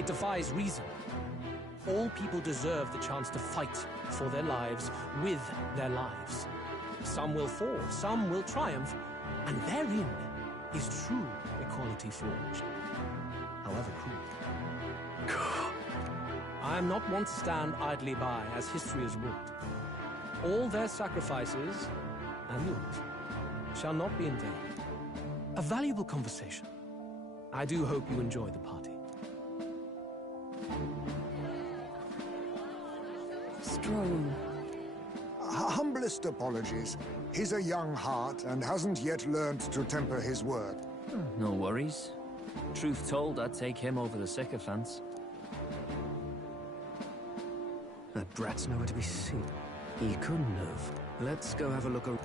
It defies reason. All people deserve the chance to fight for their lives with their lives. Some will fall, some will triumph, and therein is true equality forged, however cruel. I am not one to stand idly by as history has wrought. All their sacrifices, and yours, shall not be in vain. A valuable conversation. I do hope you enjoy the party. Strong. Humblest apologies. He's a young heart and hasn't yet learned to temper his word. No worries. Truth told, I'd take him over the sycophants. That brat's nowhere to be seen. He couldn't have. Let's go have a look around.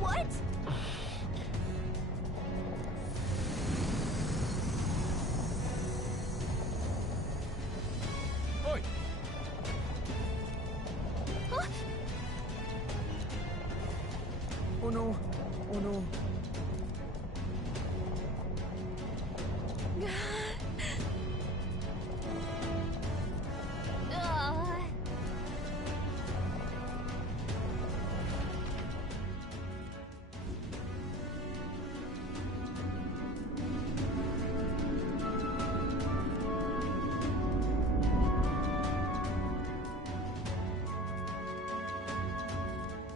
What? Oi! Huh? Oh no! Oh no!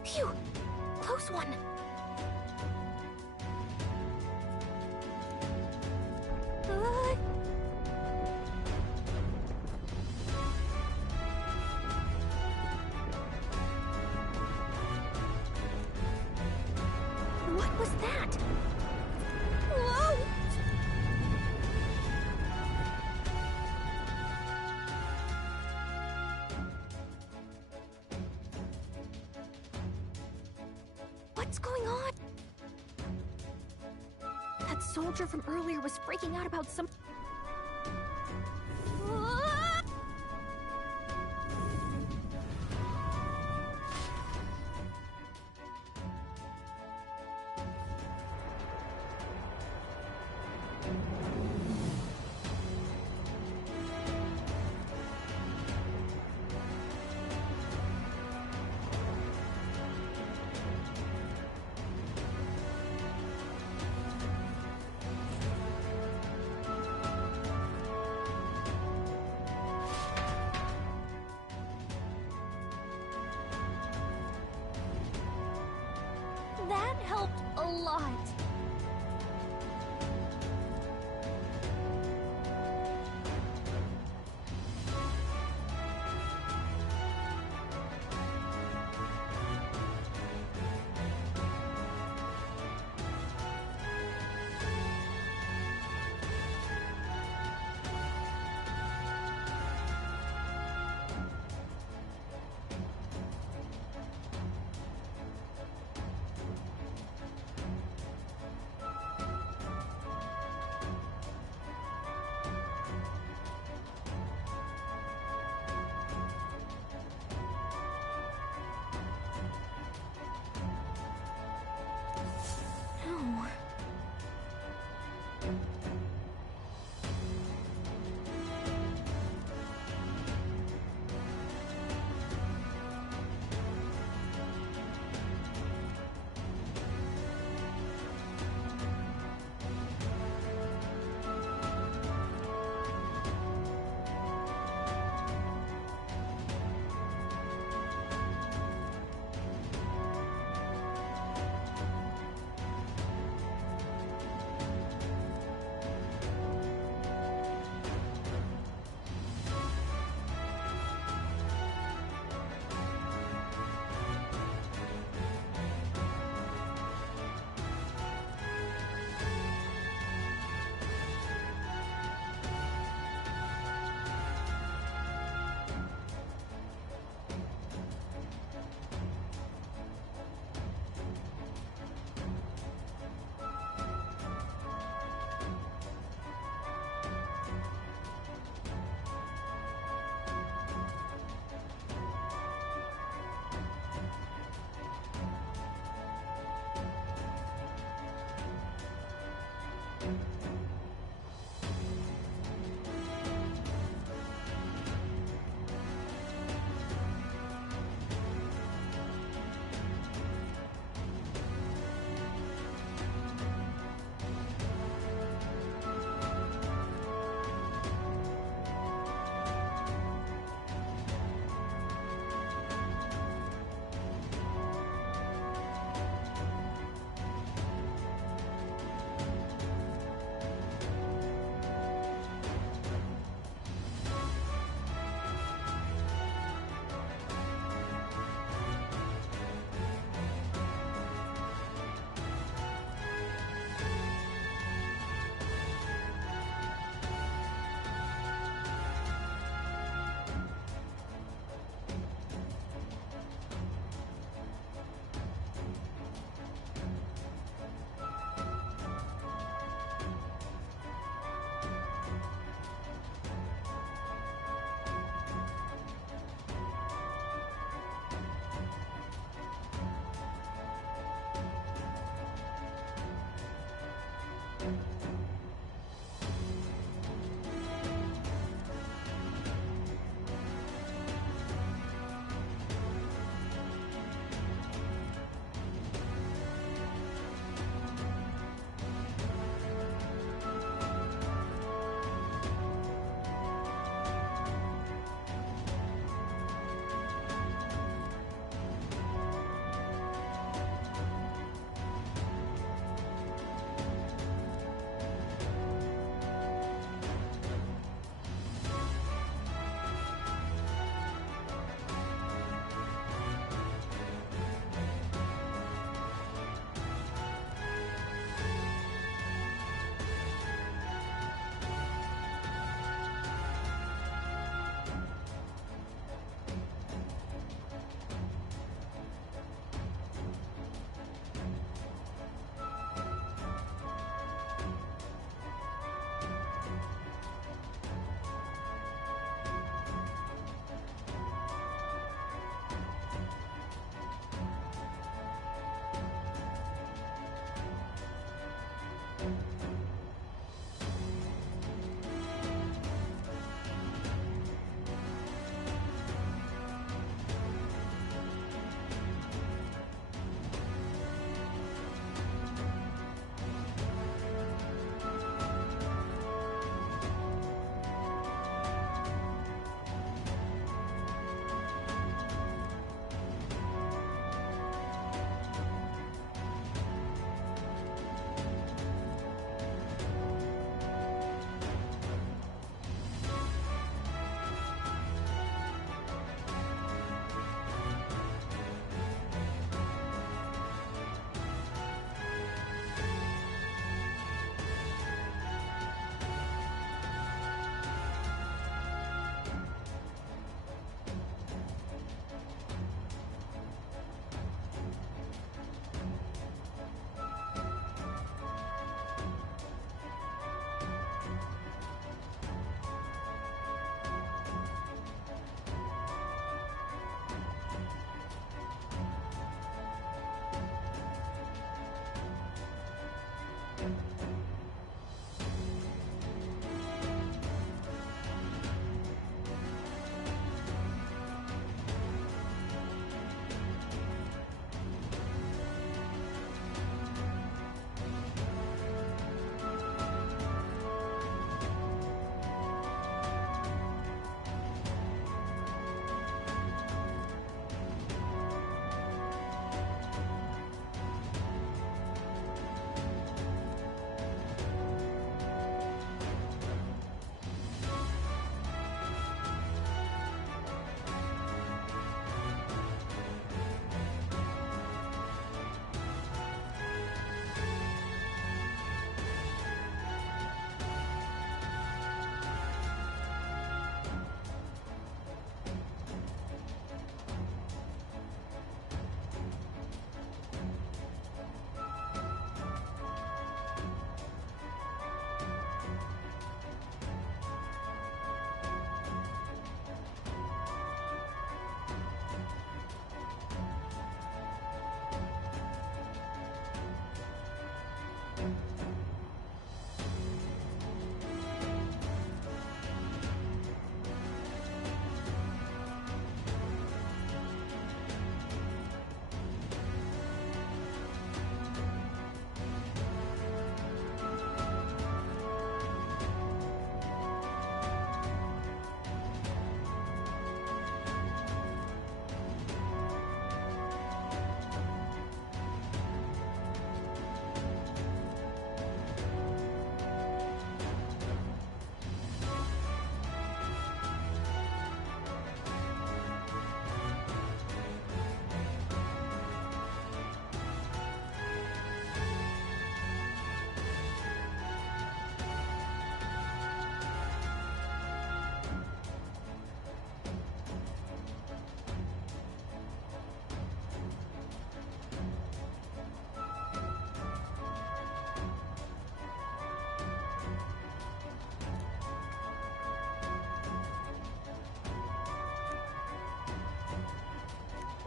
Phew! Close one! What was that? Whoa! What's going on? That soldier from earlier was freaking out about some... Ah! That helped a lot.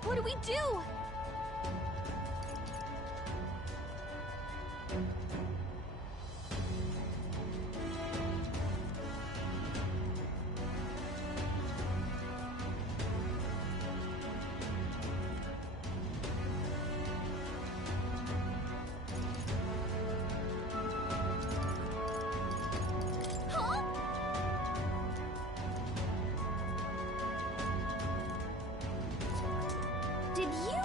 What do we do? Huh? Did you?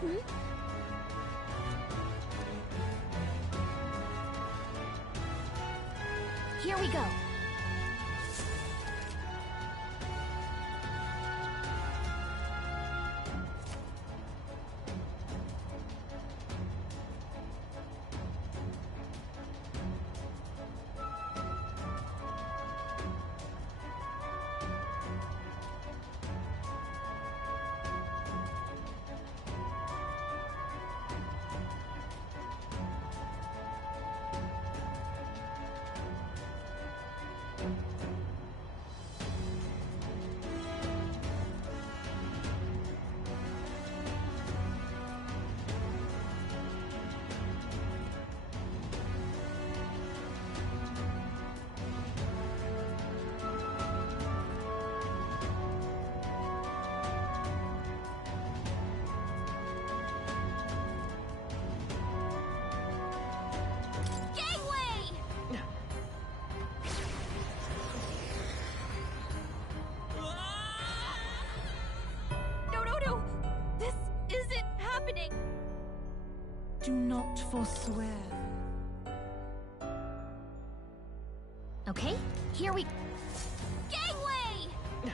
Hmm? Here we go. Gangway! No. This isn't happening. Do not forswear. Okay, here we... Gangway! Yeah!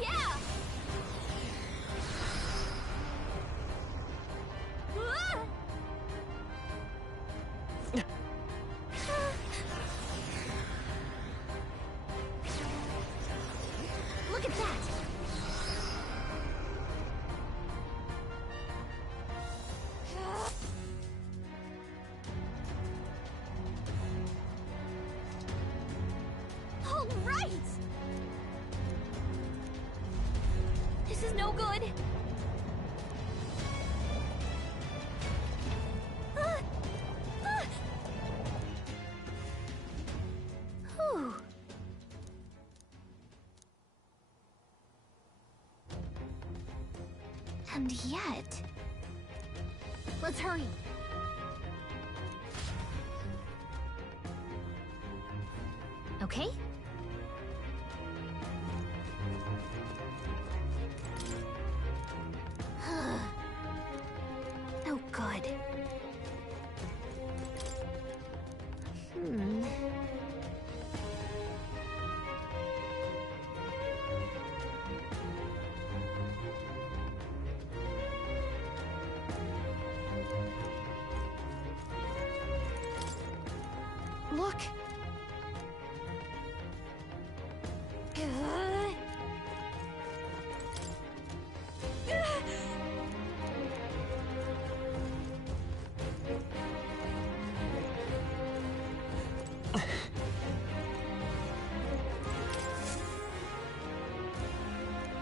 Yeah! Ah! Look at that! All right! This is no good. Ah! Ah! Whew. And yet... Let's hurry. Okay? No good. Look.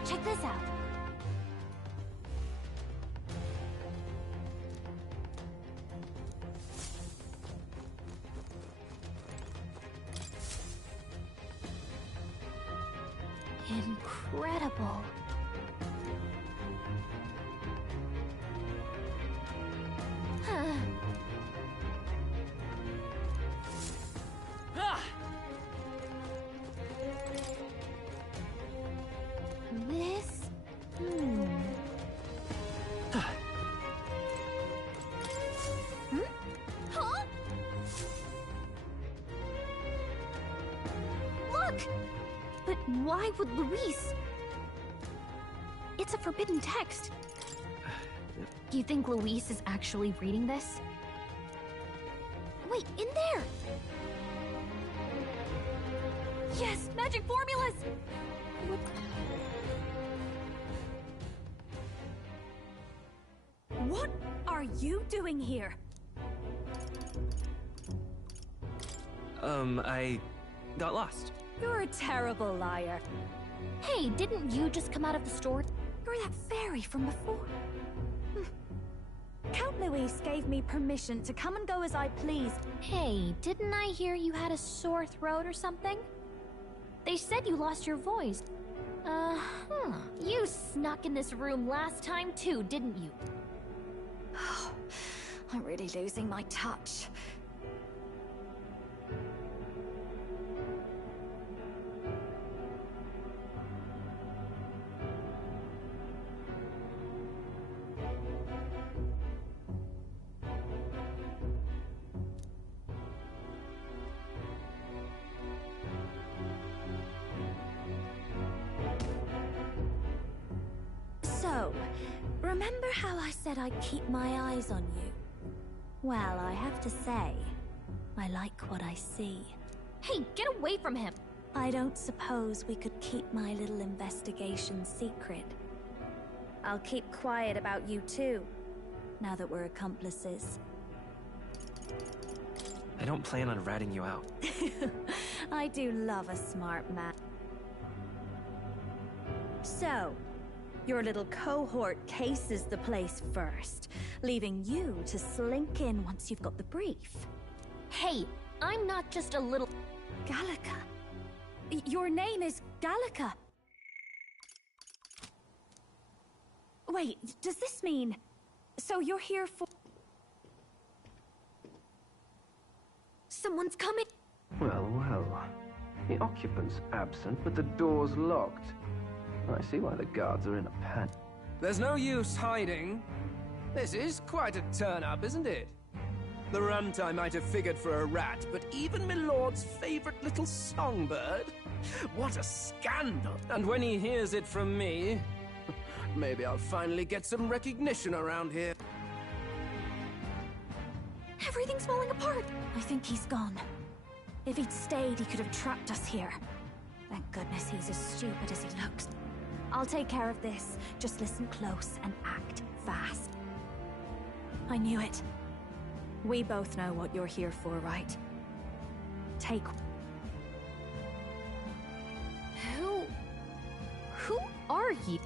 Check this out. Incredible. Huh. This... Huh? Look! But why would Luis? It's a forbidden text. You think Luis is actually reading this? Wait, in there! Yes, magic formulas! What are you doing here? I got lost. You're a terrible liar. Hey, didn't you just come out of the store? You're that fairy from before. Count Luis gave me permission to come and go as I pleased. Hey, didn't I hear you had a sore throat or something? They said you lost your voice. You snuck in this room last time too, didn't you? I'm really losing my touch. So, remember how I said I'd keep my eyes on you? Well, I have to say, I like what I see. Hey, get away from him! I don't suppose we could keep my little investigation secret. I'll keep quiet about you too, now that we're accomplices. I don't plan on ratting you out. I do love a smart man. So, your little cohort cases the place first, leaving you to slink in once you've got the brief. Hey, I'm not just a little... Gallica. Your name is Gallica. Wait, does this mean... So you're here for... Someone's coming! Well, well. The occupant's absent, but the door's locked. I see why the guards are in a panic. There's no use hiding. This is quite a turn-up, isn't it? The runt I might have figured for a rat, but even Milord's favorite little songbird? What a scandal! And when he hears it from me, maybe I'll finally get some recognition around here. Everything's falling apart. I think he's gone. If he'd stayed, he could have trapped us here. Thank goodness he's as stupid as he looks. I'll take care of this. Just listen close and act fast. I knew it. We both know what you're here for, right? Take... Who are you?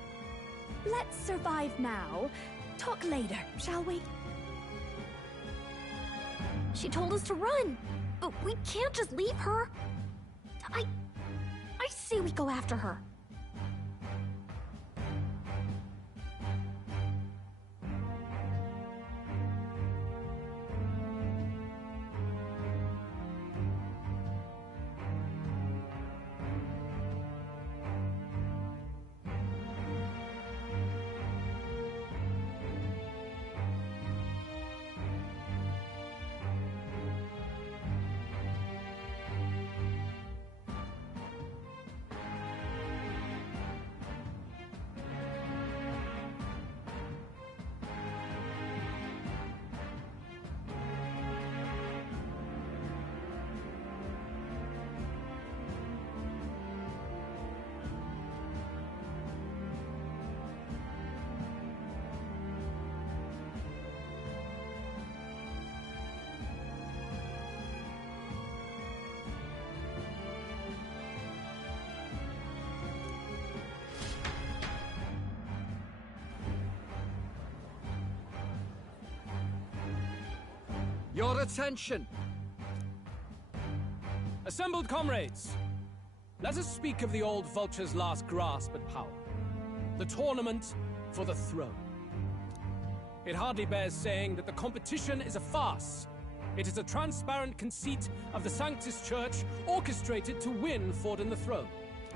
Let's survive now. Talk later, shall we? She told us to run, but we can't just leave her. I say we go after her. Your attention! Assembled comrades, let us speak of the old vulture's last grasp at power. The tournament for the throne. It hardly bears saying that the competition is a farce. It is a transparent conceit of the Sanctus Church orchestrated to win Forden the throne.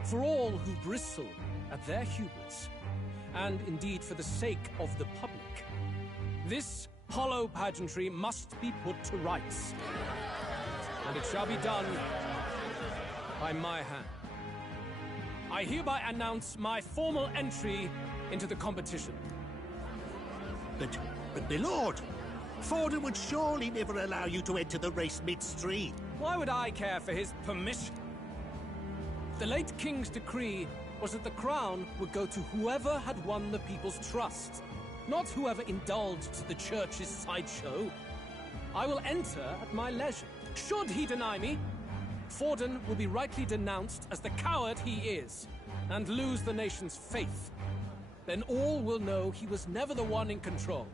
For all who bristle at their hubris, and indeed for the sake of the public, this hollow pageantry must be put to rights. And it shall be done by my hand. I hereby announce my formal entry into the competition. But But my lord, Forden would surely never allow you to enter the race midstream. Why would I care for his permission? The late king's decree was that the crown would go to whoever had won the people's trust, not whoever indulged the church's sideshow. I will enter at my leisure. Should he deny me, Forden will be rightly denounced as the coward he is, and lose the nation's faith. Then all will know he was never the one in control.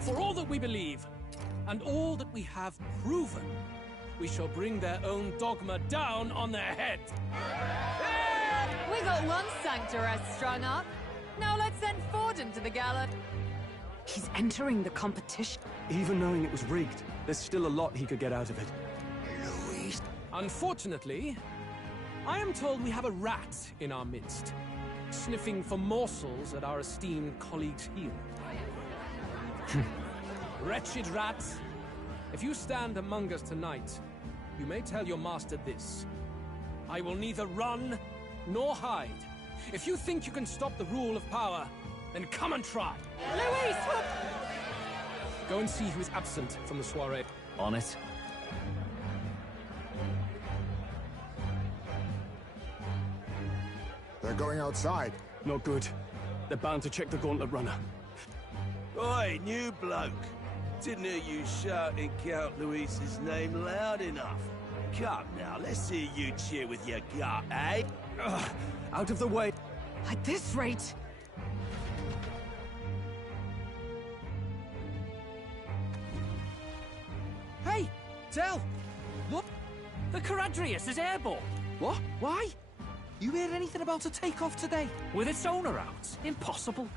For all that we believe, and all that we have proven, we shall bring their own dogma down on their head. We got one sanctoress strung up. Now let's send Forden to the gallows. He's entering the competition. Even knowing it was rigged, there's still a lot he could get out of it. Louis. Unfortunately, I am told we have a rat in our midst, sniffing for morsels at our esteemed colleague's heel. Wretched rat, if you stand among us tonight, you may tell your master this. I will neither run nor hide. If you think you can stop the rule of power, then come and try. Louis! Go and see who is absent from the soiree. On it. They're going outside. Not good. They're bound to check the gauntlet runner. Oi, new bloke. Didn't hear you shouting Count Luis's name loud enough. Come now, let's hear you cheer with your gut, eh? Ugh, out of the way. At this rate... Hey, Tell! Look! The Caradrius is airborne! What? Why? You hear anything about a takeoff today? With its owner out? Impossible.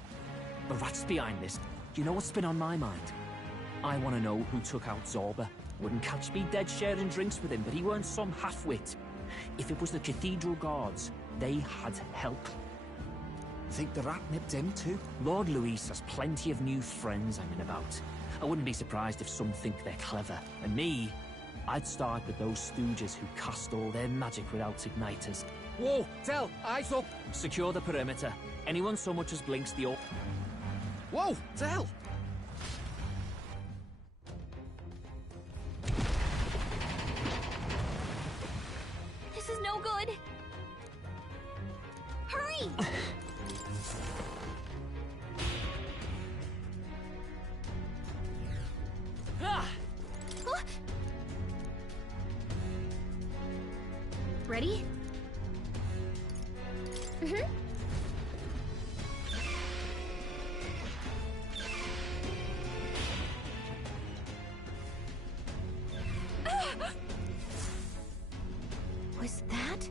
The rat's behind this. Do you know what's been on my mind? I want to know who took out Zorba. Wouldn't catch me dead sharing drinks with him, but he weren't some half-wit. If it was the Cathedral Guards, they had help. Think the rat nipped him too? Lord Luis has plenty of new friends hanging about. I wouldn't be surprised if some think they're clever. And me, I'd start with those stooges who cast all their magic without igniters. Whoa! Tell! Eyes up! Secure the perimeter. Anyone so much as blinks the... Whoa! Tell! This is no good. Hurry! Ah! Huh? Ready? Mm-hmm. Was that?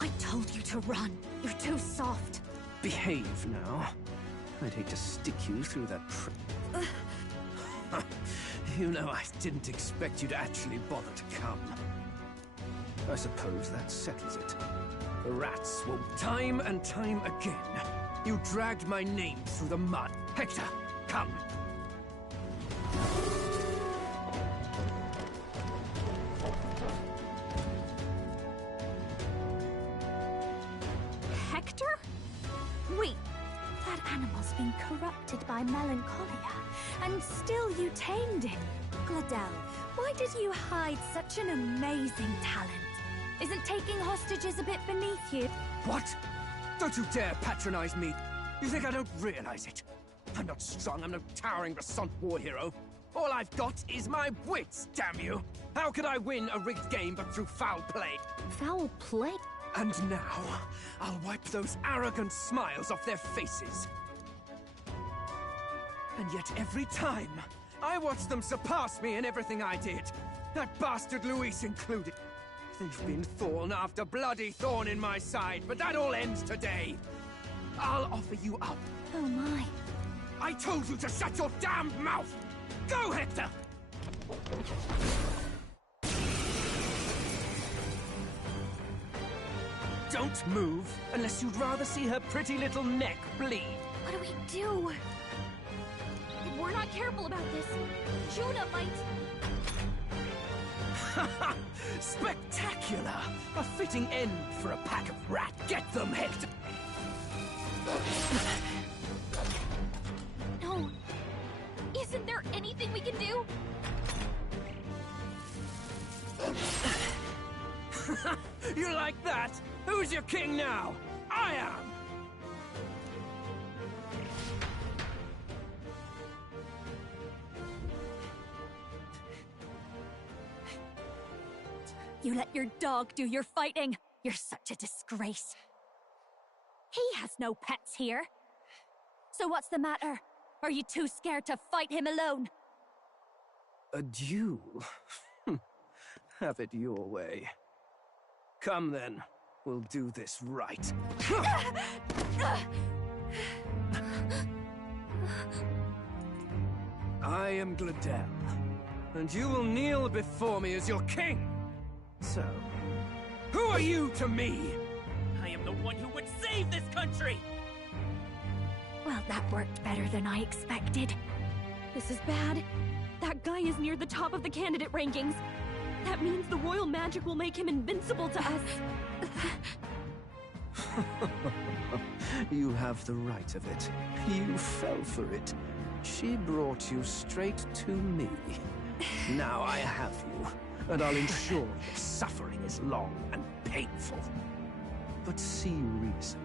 I told you to run. You're too soft. Behave now. I'd hate to stick you through that You know, I didn't expect you to actually bother to come. I suppose that settles it. The rats will... Time and time again, you dragged my name through the mud. Hector, come! Hector? Wait, that animal's been corrupted by melancholia, and still you tamed it. Gladel, why did you hide such an amazing talent? Isn't taking hostages a bit beneath you? What? Don't you dare patronize me! You think I don't realize it? I'm not strong, I'm no towering Basant war hero. All I've got is my wits, damn you! How could I win a rigged game but through foul play? Foul play? And now, I'll wipe those arrogant smiles off their faces. And yet every time, I watch them surpass me in everything I did. That bastard Luis included. They've been thorn after bloody thorn in my side, but that all ends today. I'll offer you up. Oh my. I told you to shut your damned mouth! Go, Hector! Don't move unless you'd rather see her pretty little neck bleed. What do we do? If we're not careful about this, Juna might... Spectacular! A fitting end for a pack of rats. Get them, Hector! No. Isn't there anything we can do? You like that? Who's your king now? I am! You let your dog do your fighting. You're such a disgrace. He has no pets here. So what's the matter? Are you too scared to fight him alone? A duel? Have it your way. Come then, we'll do this right. I am Gladel, and you will kneel before me as your king. So, who are you to me? I am the one who would save this country! Well, that worked better than I expected. This is bad. That guy is near the top of the candidate rankings. That means the royal magic will make him invincible to us. You have the right of it. You fell for it. She brought you straight to me. Now I have you, and I'll ensure your suffering is long and painful. But see reason.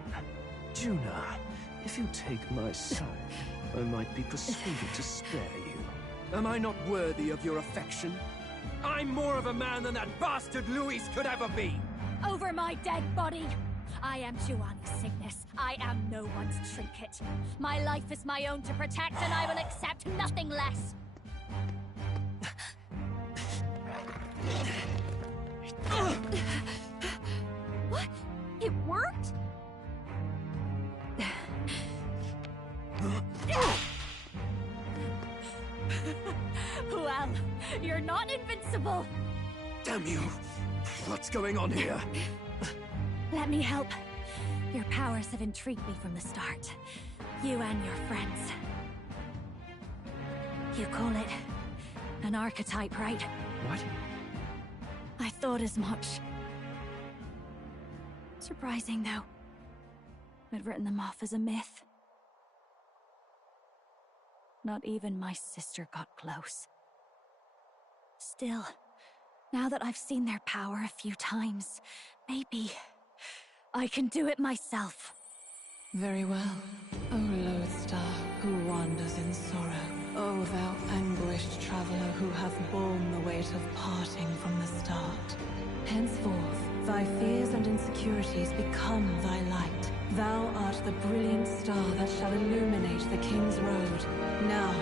Juna, if you take my side, I might be persuaded to spare you. Am I not worthy of your affection? I'm more of a man than that bastard Luis could ever be! Over my dead body! I am Juani's Cygnus. I am no one's trinket. My life is my own to protect, and I will accept nothing less! What? It worked? Well, you're not invincible! Damn you! What's going on here? Let me help. Your powers have intrigued me from the start. You and your friends. You call it an archetype, right? What? I thought as much. Surprising, though. I'd written them off as a myth. Not even my sister got close. Still, now that I've seen their power a few times, maybe I can do it myself. Very well, O Loathstar, who wanders in sorrow. O thou anguished traveler who hath borne the weight of parting from the start. Henceforth, thy fears and insecurities become thy light. Thou art the brilliant star that shall illuminate the King's Road. Now,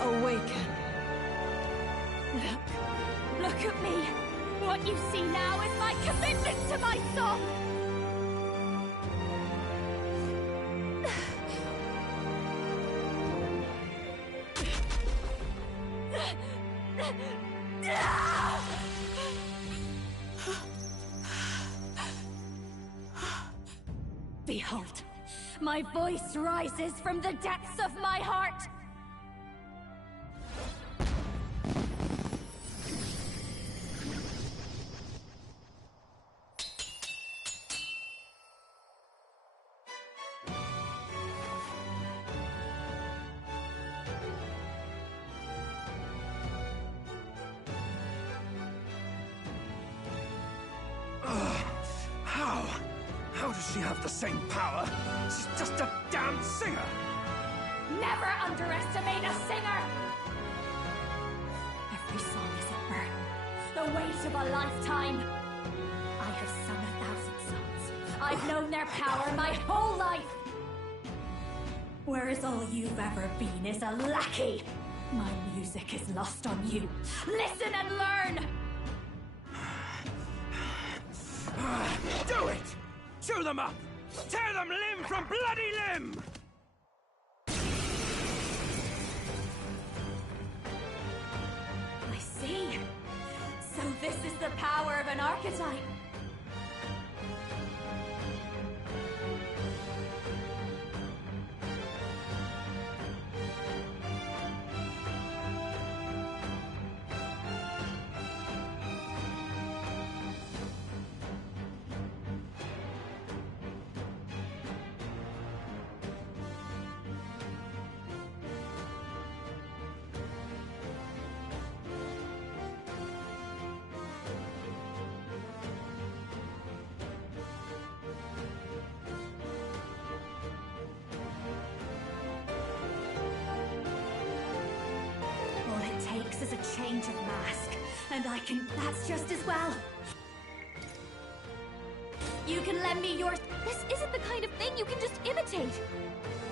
awaken! Look at me! What you see now is my commitment to my song! Behold, my voice rises from the depths of my heart! How does she have the same power? She's just a damn singer! Never underestimate a singer! Every song is a burden, the weight of a lifetime. I have sung 1,000 songs. I've known their power my whole life. Whereas all you've ever been is a lackey. My music is lost on you. Listen and learn! Do it! Chew them up! Tear them limb from bloody limb! I see. So this is the power of an archetype. Is a change of mask, and I can... That's just as well. You can lend me your... This isn't the kind of thing you can just imitate.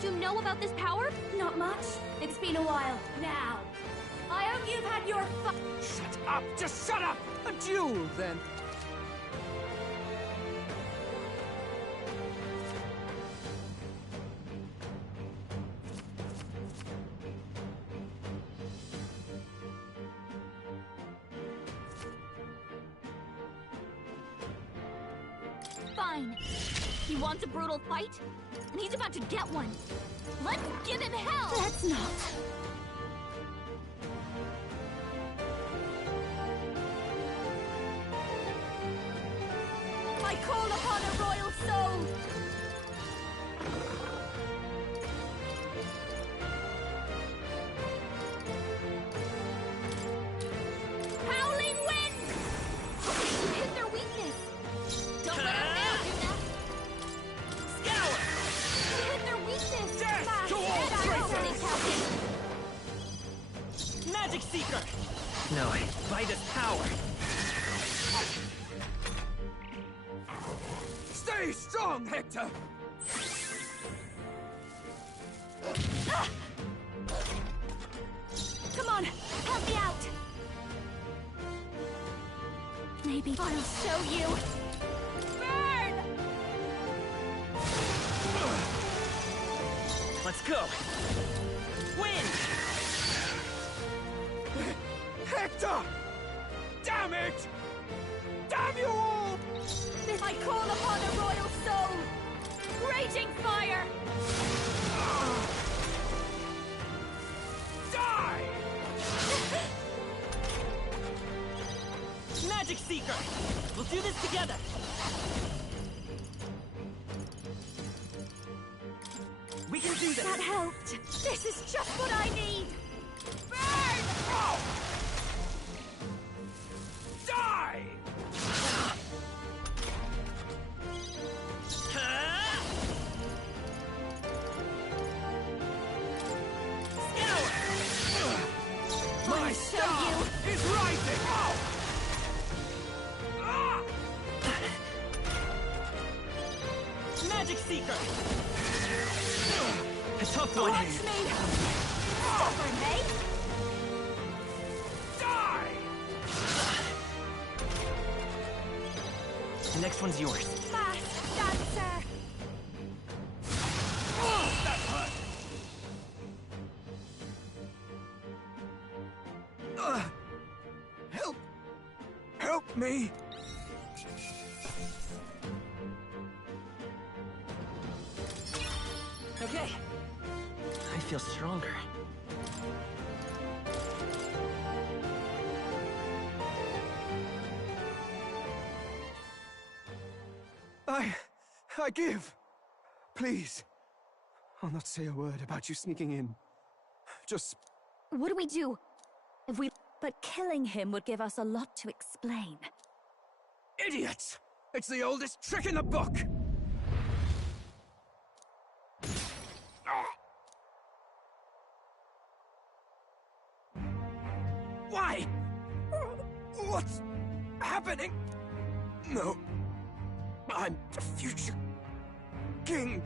Do you know about this power? Not much. It's been a while. Now, I hope you've had your fun. Shut up! Just shut up! A duel, then. Fine. He wants a brutal fight, and he's about to get one. Let's give him hell! Let's not. I call upon a royal soul! Howling wind! Hit their weakness! Don't let him down, Yuna! Scour! Hit their weakness! Death to all traitors! Magic Seeker! No, by this power! Stay strong, Hector! Come on, help me out! Maybe I'll show you! Burn! Let's go! Win! Hector! Damn it! Damn you all! I call upon a royal soul! Raging fire! Die! Magic Seeker! We'll do this together! We can do this! That helped! This is just what I need! Burn! Oh! Die! My star is rising! Oh! Ah! Magic Seeker! A tough one! Watch me! Stubborn, eh? Die! The next one's yours. Fast, dancer! Oh, that hurt! Help! Help me! Okay. I feel stronger. I give. Please. I'll not say a word about you sneaking in. Just... What do we do? If we... But killing him would give us a lot to explain. Idiots! It's the oldest trick in the book! Why? What's happening? No. I'm the future king.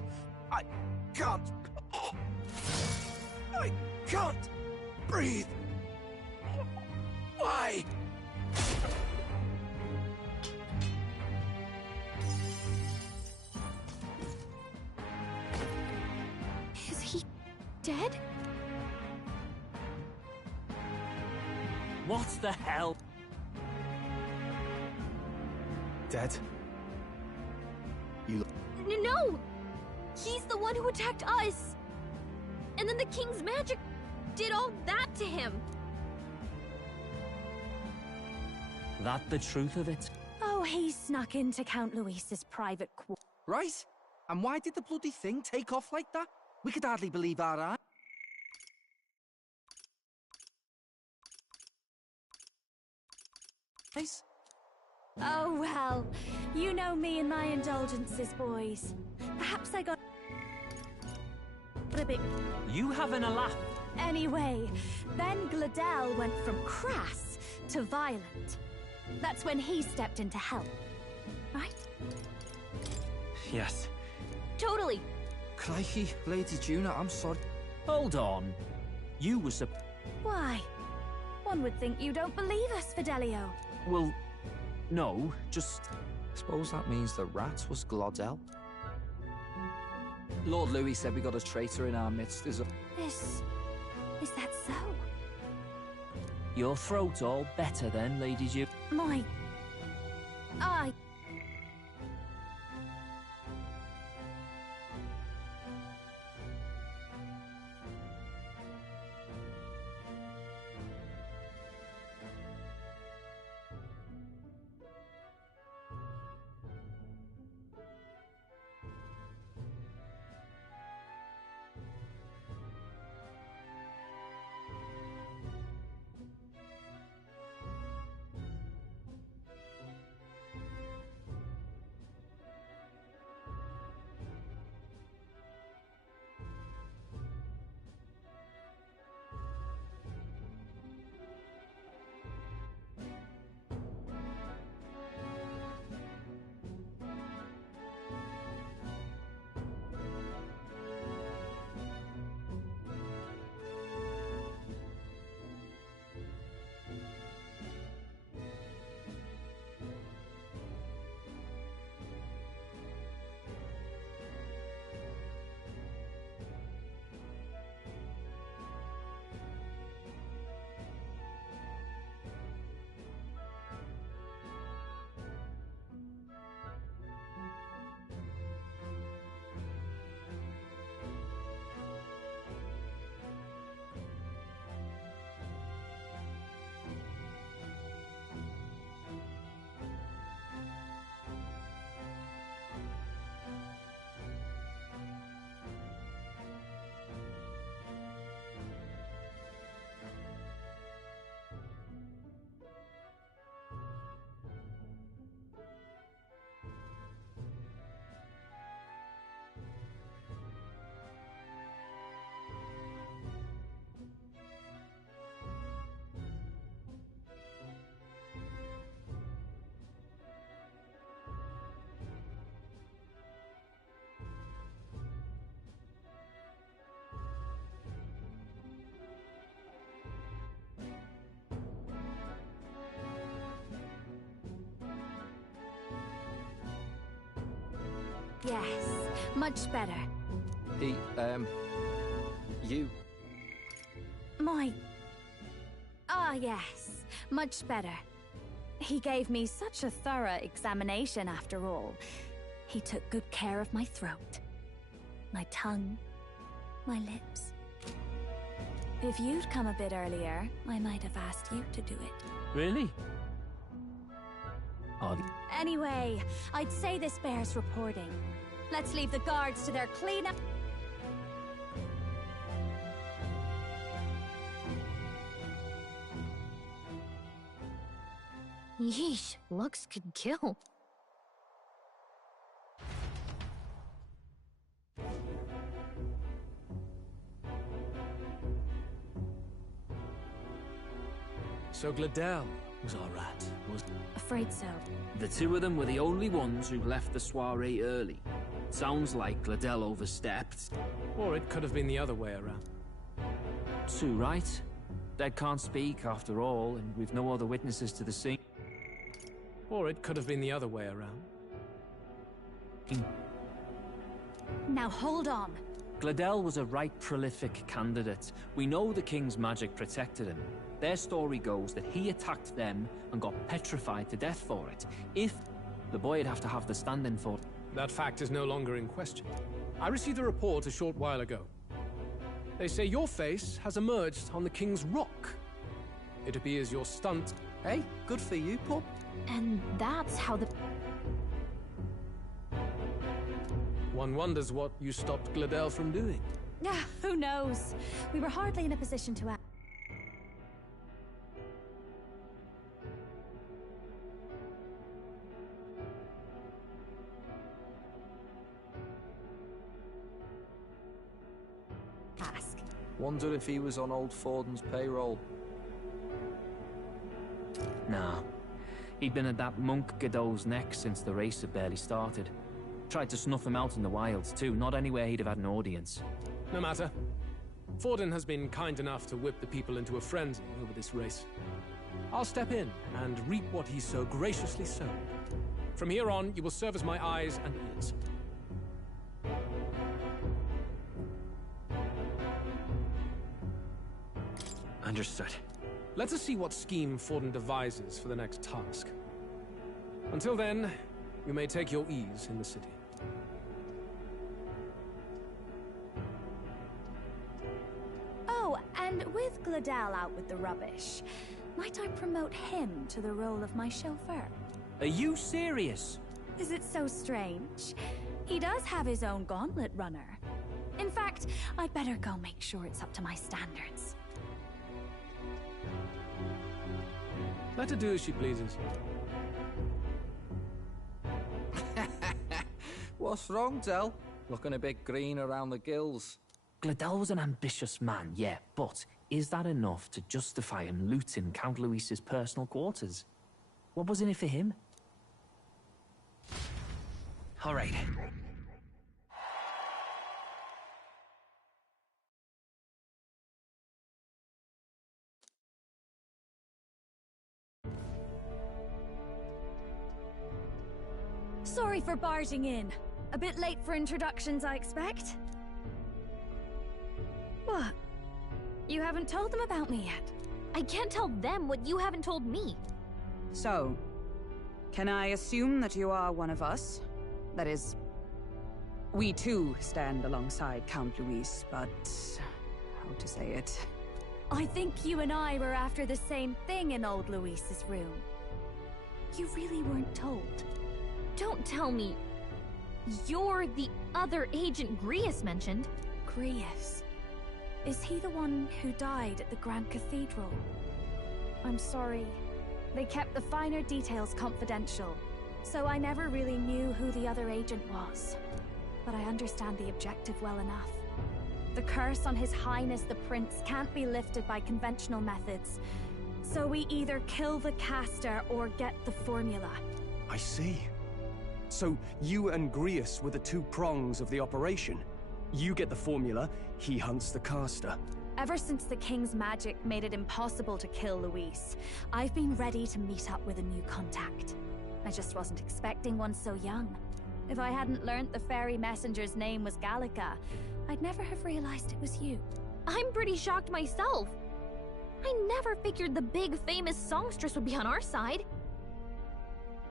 I can't breathe. Why? Is he dead? What the hell? Dead? No! He's the one who attacked us! And then the king's magic did all that to him! That the truth of it? Oh, he snuck into Count Luis's private quarters. Right? And why did the bloody thing take off like that? We could hardly believe our eyes. Oh, well. You know me and my indulgences, boys. Perhaps I got a bit... You having a laugh? Anyway, Ben Gladell went from crass to violent. That's when he stepped in to help. Right? Yes. Totally. Crikey, Lady Juna, I'm sorry. Hold on. You were Why? One would think you don't believe us, Fidelio. Well, no, just... Suppose that means the rat was Glodell? Lord Louis said we got a traitor in our midst. Is that so? Your throat all better then, Lady Ju... My... I... Yes, much better. You. Yes, much better. He gave me such a thorough examination after all. He took good care of my throat, my tongue, my lips. If you'd come a bit earlier, I might have asked you to do it. Really? Odd. Anyway, I'd say this bears reporting. Let's leave the guards to their cleanup. Yeesh, looks could kill. So Gladel was our rat, was... Afraid so. The two of them were the only ones who left the soiree early. Sounds like Gladel overstepped. Or it could have been the other way around. Too right. Dead can't speak, after all, and we've no other witnesses to the scene. Or it could have been the other way around. Now hold on. Gladel was a right prolific candidate. We know the king's magic protected him. Their story goes that he attacked them and got petrified to death for it. If the boy'd have to have the stand-in for... That fact is no longer in question. I received a report a short while ago. They say your face has emerged on the King's Rock. It appears your stunt... Hey, good for you, pup. And that's how the... One wonders what you stopped Gladel from doing. Who knows? We were hardly in a position to act. Wondered if he was on old Forden's payroll. Nah. He'd been at that monk Godot's neck since the race had barely started. Tried to snuff him out in the wilds, too. Not anywhere he'd have had an audience. No matter. Forden has been kind enough to whip the people into a frenzy over this race. I'll step in and reap what he's so graciously sown. From here on, you will serve as my eyes and ears. Understood. Let us see what scheme Forden devises for the next task. Until then, you may take your ease in the city. Oh, and with Gladel out with the rubbish, might I promote him to the role of my chauffeur? Are you serious? Is it so strange? He does have his own gauntlet runner. In fact, I'd better go make sure it's up to my standards. Let her do as she pleases. What's wrong, Del? Looking a bit green around the gills. Gladel was an ambitious man, yeah, but is that enough to justify him looting Count Luis's personal quarters? What was in it for him? All right. Sorry for barging in. A bit late for introductions, I expect. What? You haven't told them about me yet? I can't tell them what you haven't told me. So, can I assume that you are one of us? That is, we too stand alongside Count Luis, but... how to say it? I think you and I were after the same thing in old Luis's room. You really weren't told. Don't tell me you're the other agent Grius mentioned. Grius? Is he the one who died at the Grand Cathedral? I'm sorry. They kept the finer details confidential, so I never really knew who the other agent was. But I understand the objective well enough. The curse on His Highness the Prince can't be lifted by conventional methods, so we either kill the caster or get the formula. I see. So you and Grius were the two prongs of the operation. You get the formula, he hunts the caster. Ever since the King's magic made it impossible to kill Luis, I've been ready to meet up with a new contact. I just wasn't expecting one so young. If I hadn't learnt the fairy messenger's name was Gallica, I'd never have realized it was you. I'm pretty shocked myself. I never figured the big famous songstress would be on our side.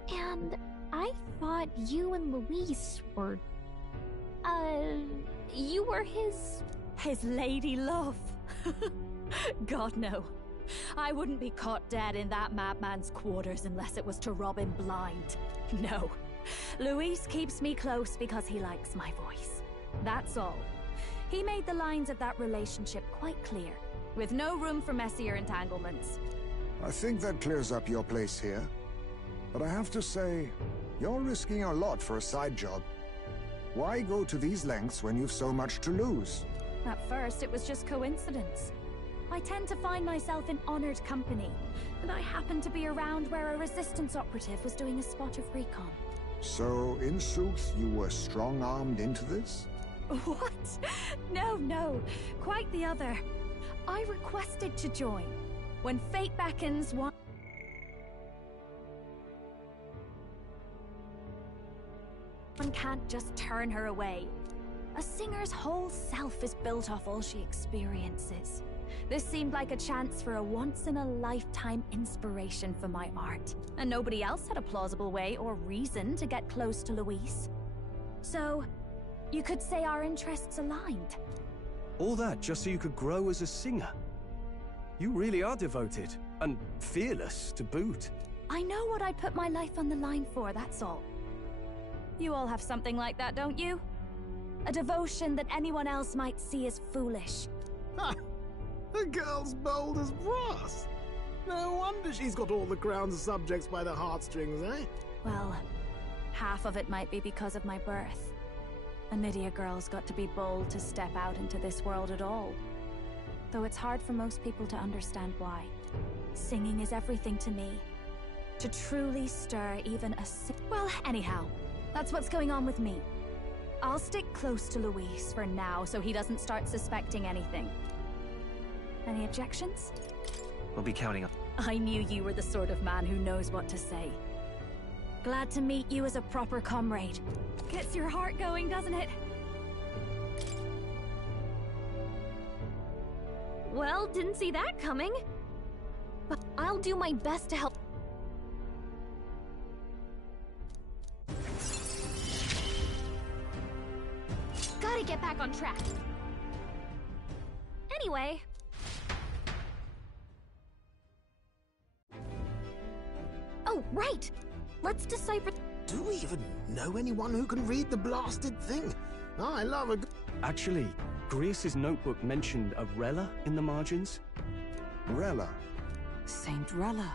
And I thought you and Luis were... you were his... His lady love. God, no. I wouldn't be caught dead in that madman's quarters unless it was to rob him blind. No. Luis keeps me close because he likes my voice. That's all. He made the lines of that relationship quite clear, with no room for messier entanglements. I think that clears up your place here. But I have to say, you're risking a lot for a side job. Why go to these lengths when you've so much to lose? At first, it was just coincidence. I tend to find myself in honored company, and I happened to be around where a resistance operative was doing a spot of recon. So, in sooth, you were strong-armed into this? What? No. Quite the other. I requested to join. When fate beckons, one can't just turn her away. A singer's whole self is built off all she experiences. This seemed like a chance for a once-in-a-lifetime inspiration for my art, and nobody else had a plausible way or reason to get close to Luis. So, you could say our interests aligned. All that just so you could grow as a singer? You really are devoted, and fearless to boot. I know what I'd put my life on the line for, that's all. You all have something like that, don't you? A devotion that anyone else might see as foolish. Ha! The girl's bold as brass. No wonder she's got all the crown's subjects by the heartstrings, eh? Well, half of it might be because of my birth. A Nydia girl's got to be bold to step out into this world at all. Though it's hard for most people to understand why. Singing is everything to me. To truly stir even a well, anyhow, that's what's going on with me. I'll stick close to Luis for now so he doesn't start suspecting anything. Any objections? We'll be counting on... I knew you were the sort of man who knows what to say. Glad to meet you as a proper comrade. Gets your heart going, doesn't it? Well, didn't see that coming. But I'll do my best to help. Gotta get back on track. Anyway... Oh, right! Let's decipher... Do we even know anyone who can read the blasted thing? Oh, I love a... Actually, Grius' notebook mentioned a Rella in the margins. Rella? Saint Rella.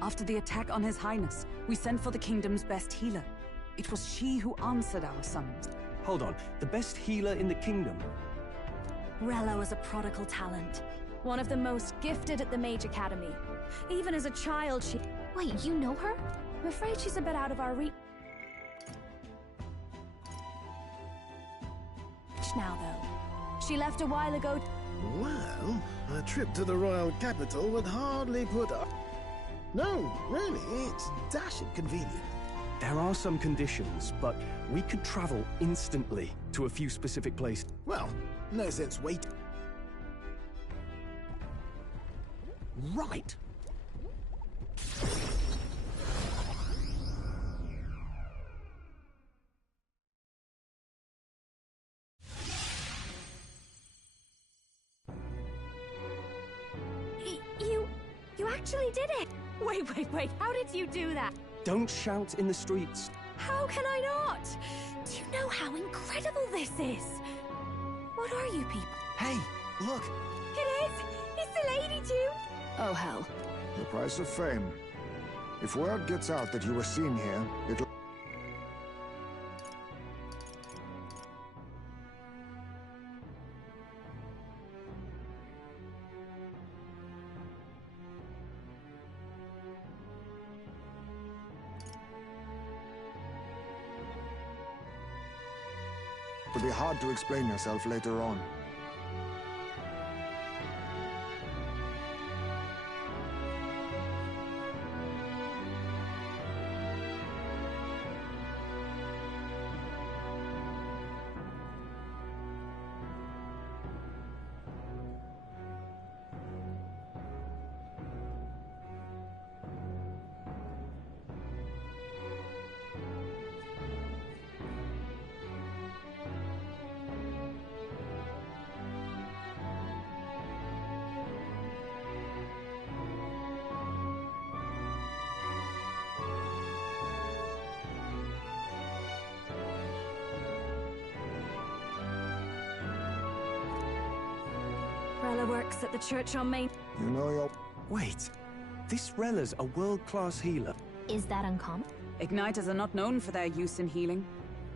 After the attack on His Highness, we sent for the kingdom's best healer. It was she who answered our summons. Hold on, the best healer in the kingdom? Rella was a prodigal talent. One of the most gifted at the Mage Academy. Even as a child, she... Wait, you know her? I'm afraid she's a bit out of our reach now, though. She left a while ago. Well, a trip to the royal capital would hardly put up... No, really, it's dashing convenient. There are some conditions, but we could travel instantly to a few specific places. Well, no sense waiting. Right. You actually did it! Wait, how did you do that? Don't shout in the streets. How can I not? Do you know how incredible this is? What are you people? Hey, look! It is! It's the Lady Jew! Oh, hell. The price of fame. If word gets out that you were seen here, it'll... It'll be hard to explain yourself later on. Rella works at the church on Main. You know your... Wait, this Rella's a world-class healer. Is that uncommon? Igniters are not known for their use in healing.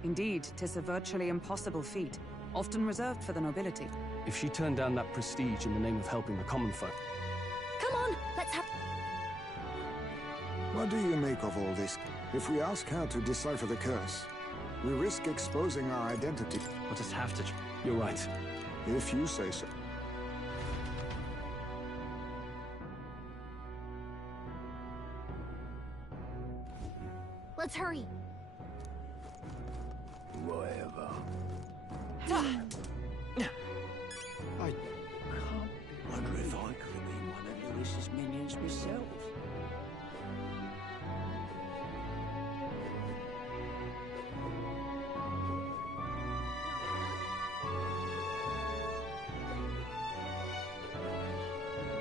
Indeed, 'tis a virtually impossible feat, often reserved for the nobility. If she turned down that prestige in the name of helping the common folk... Come on, let's have... What do you make of all this? If we ask her to decipher the curse, we risk exposing our identity. We'll just have to... You're right. If you say so. Let's hurry. Whatever. I wonder if I could have been one of Lewis's minions myself.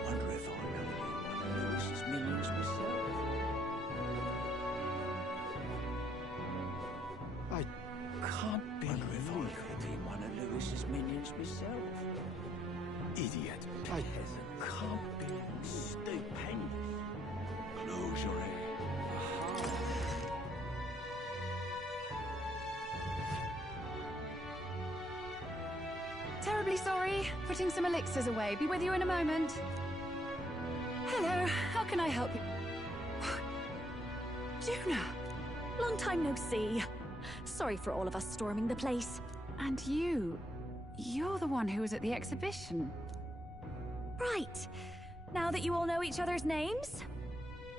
Wonder if I could have been one of Lewis's minions myself. I can't believe if I could have been one of Lewis's minions myself. Idiot. I can't be stupendous. Close your ear. Terribly sorry. Putting some elixirs away. Be with you in a moment. Hello. How can I help you? Juna! Long time no see. Sorry for all of us storming the place. And you're the one who was at the exhibition. Right. Now that you all know each other's names,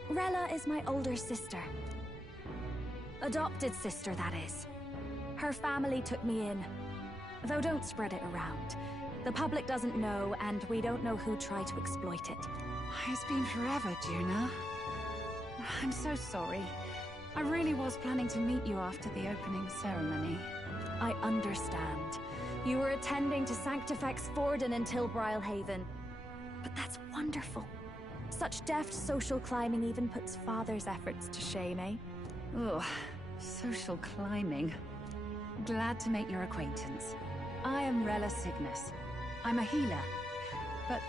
Rella is my older sister. Adopted sister, that is. Her family took me in. Though don't spread it around. The public doesn't know, and we don't know who tried to exploit it. It's been forever, Juna. I'm so sorry. I really was planning to meet you after the opening ceremony. I understand. You were attending to Sanctifex Forden until Brilhaven. But that's wonderful. Such deft social climbing even puts Father's efforts to shame, eh? Ugh, social climbing. Glad to make your acquaintance. I am Rella Cygnus. I'm a healer. But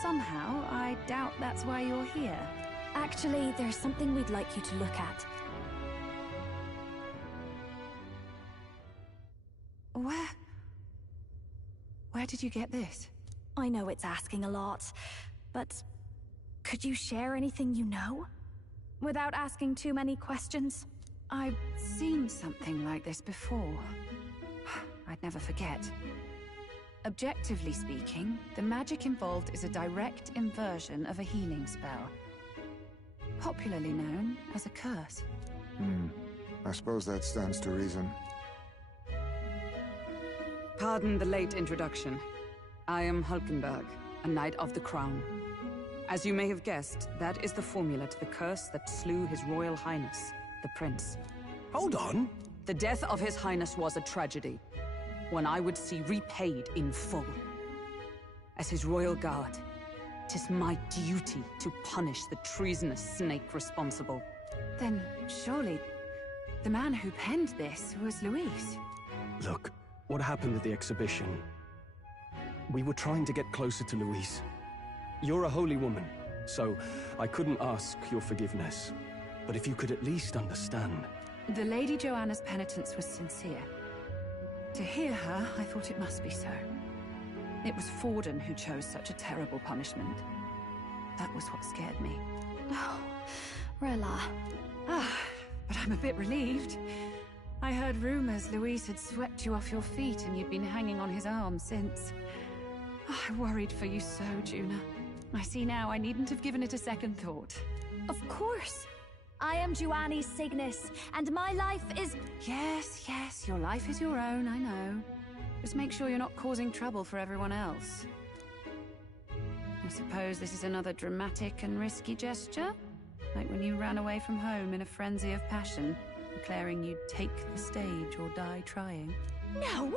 somehow, I doubt that's why you're here. Actually, there's something we'd like you to look at. Where did you get this? I know it's asking a lot, but could you share anything you know? Without asking too many questions? I've seen something like this before. I'd never forget. Objectively speaking, the magic involved is a direct inversion of a healing spell. Popularly known as a curse. I suppose that stands to reason. Pardon the late introduction. I am Hulkenberg, a Knight of the Crown. As you may have guessed, that is the formula to the curse that slew His Royal Highness, the Prince. Hold on! The death of His Highness was a tragedy, one I would see repaid in full. As His Royal Guard, 'tis my duty to punish the treasonous snake responsible. Then, surely, the man who penned this was Luis. Look, what happened at the exhibition? We were trying to get closer to Luis. You're a holy woman, so I couldn't ask your forgiveness. But if you could at least understand... The Lady Joanna's penitence was sincere. To hear her, I thought it must be so. It was Forden who chose such a terrible punishment. That was what scared me. Oh, Rella. But I'm a bit relieved. I heard rumors Luis had swept you off your feet and you'd been hanging on his arm since. I worried for you so, Juna. I see now I needn't have given it a second thought. Of course. I am Juani Cygnus, and my life is... Yes, your life is your own, I know. Just make sure you're not causing trouble for everyone else. I suppose this is another dramatic and risky gesture? Like when you ran away from home in a frenzy of passion, declaring you'd take the stage or die trying. No!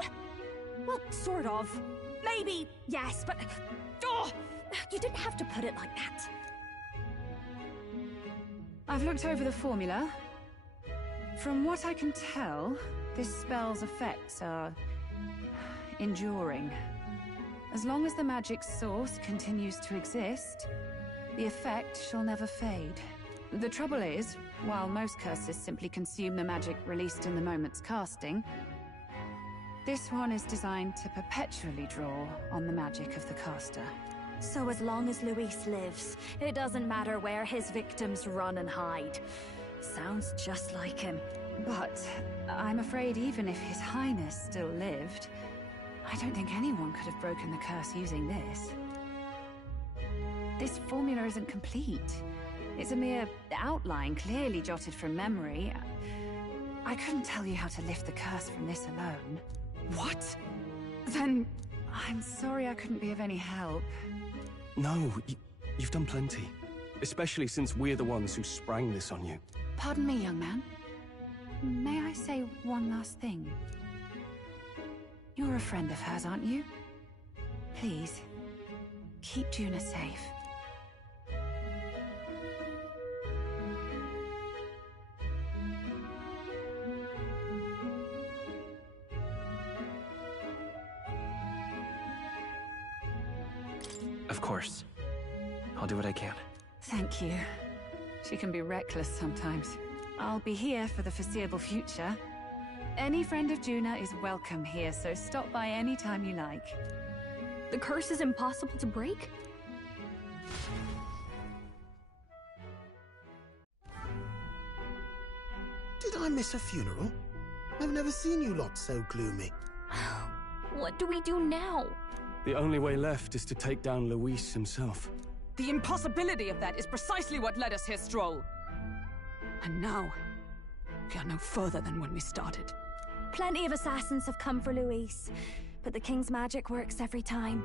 Well, sort of. Maybe, yes, but... Oh! You didn't have to put it like that. I've looked over the formula. From what I can tell, this spell's effects are... enduring. As long as the magic's source continues to exist, the effect shall never fade. The trouble is, while most curses simply consume the magic released in the moment's casting, this one is designed to perpetually draw on the magic of the caster. So as long as Luis lives, it doesn't matter where his victims run and hide. Sounds just like him. But I'm afraid even if His Highness still lived, I don't think anyone could have broken the curse using this. This formula isn't complete. It's a mere outline, clearly jotted from memory. I couldn't tell you how to lift the curse from this alone. What? Then I'm sorry I couldn't be of any help. No, you've done plenty. Especially since we're the ones who sprang this on you. Pardon me, young man. May I say one last thing? You're a friend of hers, aren't you? Please, keep Juna safe. Of course. I'll do what I can. Thank you. She can be reckless sometimes. I'll be here for the foreseeable future. Any friend of Juna is welcome here, so stop by any time you like. The curse is impossible to break? Did I miss a funeral? I've never seen you lot so gloomy. What do we do now? The only way left is to take down Luis himself. The impossibility of that is precisely what led us here, Stroll. And now, we are no further than when we started. Plenty of assassins have come for Luis, but the King's magic works every time.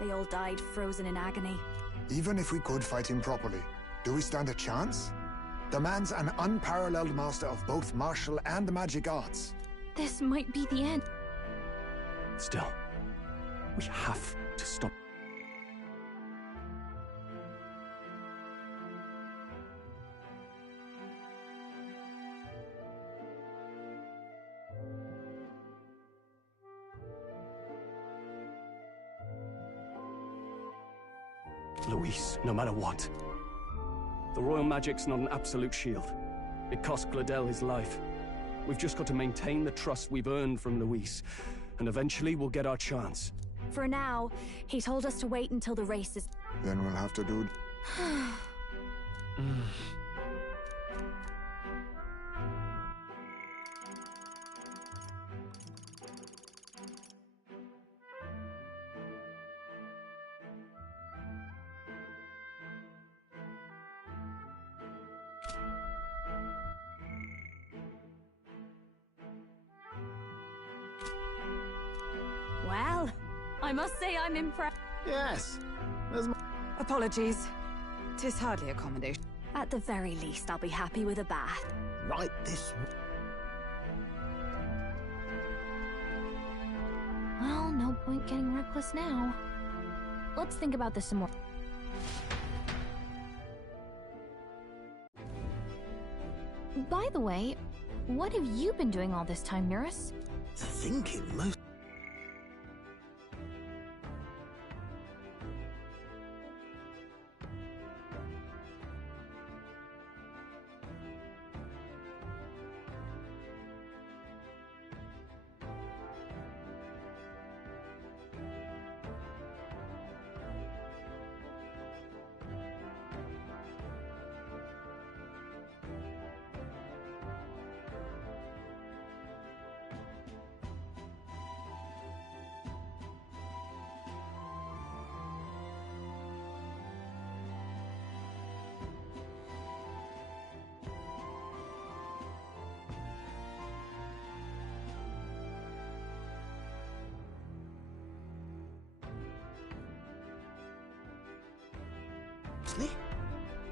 They all died frozen in agony. Even if we could fight him properly, do we stand a chance? The man's an unparalleled master of both martial and magic arts. This might be the end. Still, we have to stop. Luis, no matter what. The royal magic's not an absolute shield. It cost Gladel his life. We've just got to maintain the trust we've earned from Luis, and eventually we'll get our chance. For now, he told us to wait until the race is... Then we'll have to do... Well, I must say I'm impressed. Yes. Apologies. 'Tis hardly accommodation. At the very least, I'll be happy with a bath. Right this... Well, no point getting reckless now. Let's think about this some more. By the way, what have you been doing all this time, Eurus? Thinking most...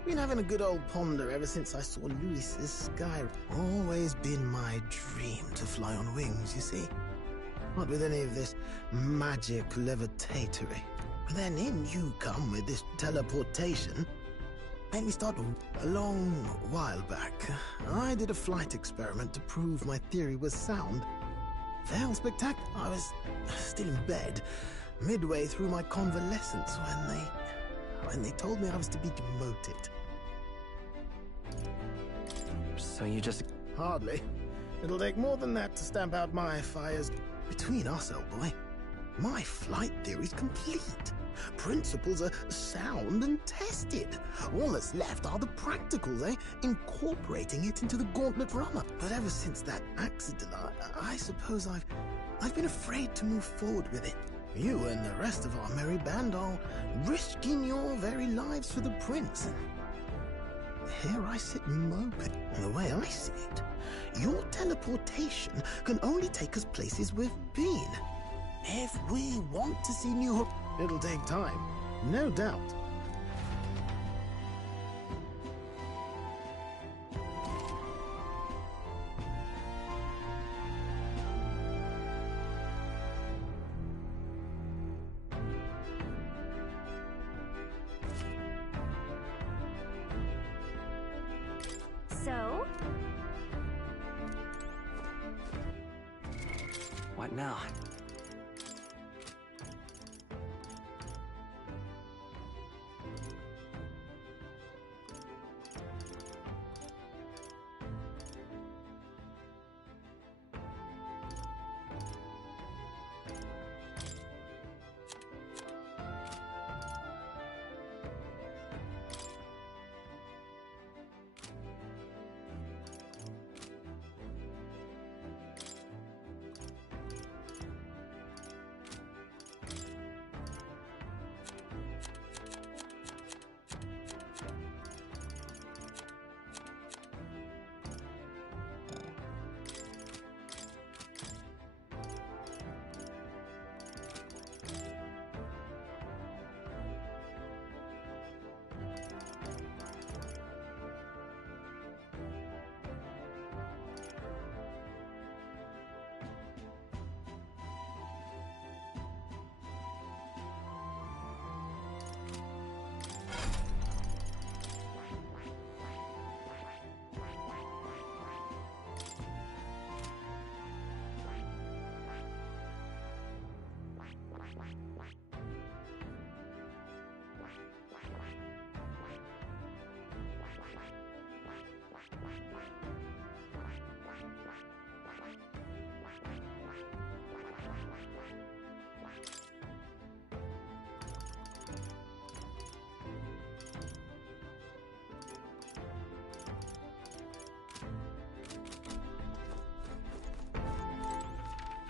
Been having a good old ponder ever since I saw Luis's sky. Always been my dream to fly on wings, you see. Not with any of this magic levitatory. But then in you come with this teleportation. Made me start a long while back. I did a flight experiment to prove my theory was sound. Failed spectacular. I was still in bed. midway through my convalescence when they told me I was to be demoted. So you just... Hardly. It'll take more than that to stamp out my fires. Between us, old boy, my flight theory's complete. Principles are sound and tested. All that's left are the practicals, incorporating it into the gauntlet runner. But ever since that accident, I suppose I've been afraid to move forward with it. You and the rest of our merry band are risking your very lives for the prince. Here I sit moping. The way I see it, your teleportation can only take us places we've been. If we want to see New Hope, it'll take time, no doubt. So? What now?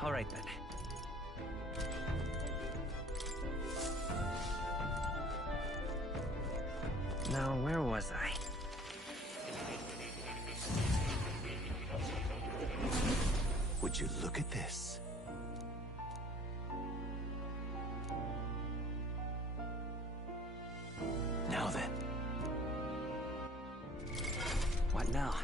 All right, then. Now, where was I? Would you look at this? Now then. What now?